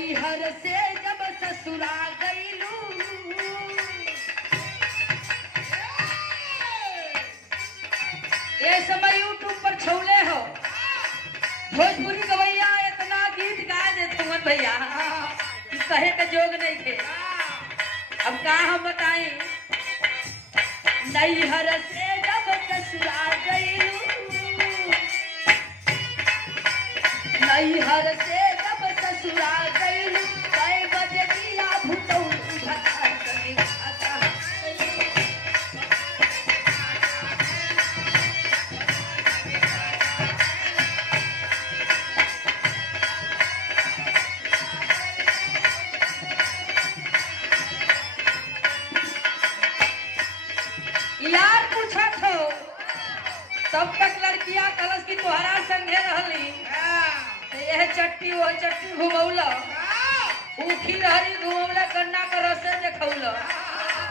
नैहर से जब ससुरा गईलू ये समय यूट्यूब पर छौले हो भोजपुरी गवैया इतना गीत गा दे तुमन भैया कि कहे का जोग नहीं थे। अब का हम बताएं नैहर से जब ससुरा गईलू नैहर से जब ससुरा गईलू कई बजे दिया भूतौ भता सके खाता यार पूछत हो तब तक लड़कियां कलश की तोहरा संगे रहली यह चट्टी वो चट्टी घुमौला ऊखी रहरी घुमौला गन्ना का रसे देखौला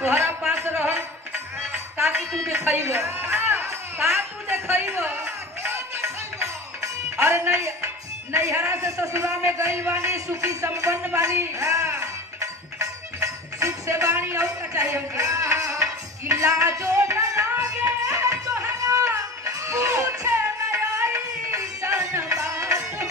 तोहरा पास रहल ताकि तू देखैब का तू देखैब अरे नहीं नैहरा से ससुरा में गई बानी सुखी संपन्न बानी सुख से बानी और का चाहिए हमके लाजो न लागे तोहरा पूछे न आई सन बात हो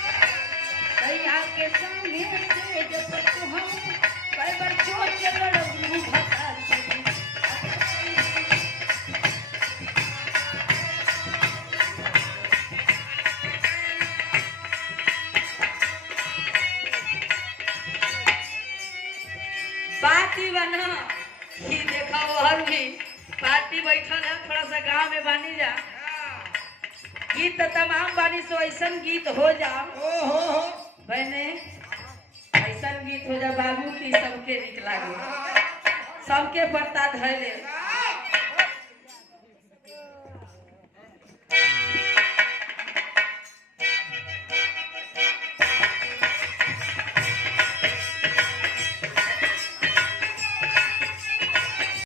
दैया के संगे से जब तू हम कई बार चोट के लड़ू भता सके पार्टी बना ही देखा और भी पार्टी बैठल है थोड़ा सा गांव में बानी जा गीत तो तमाम बानी सो ऐसा गीत हो जा बहने ऐसा गीत हो जा बाबू की सबके निक लागे सबके पत्ता धैले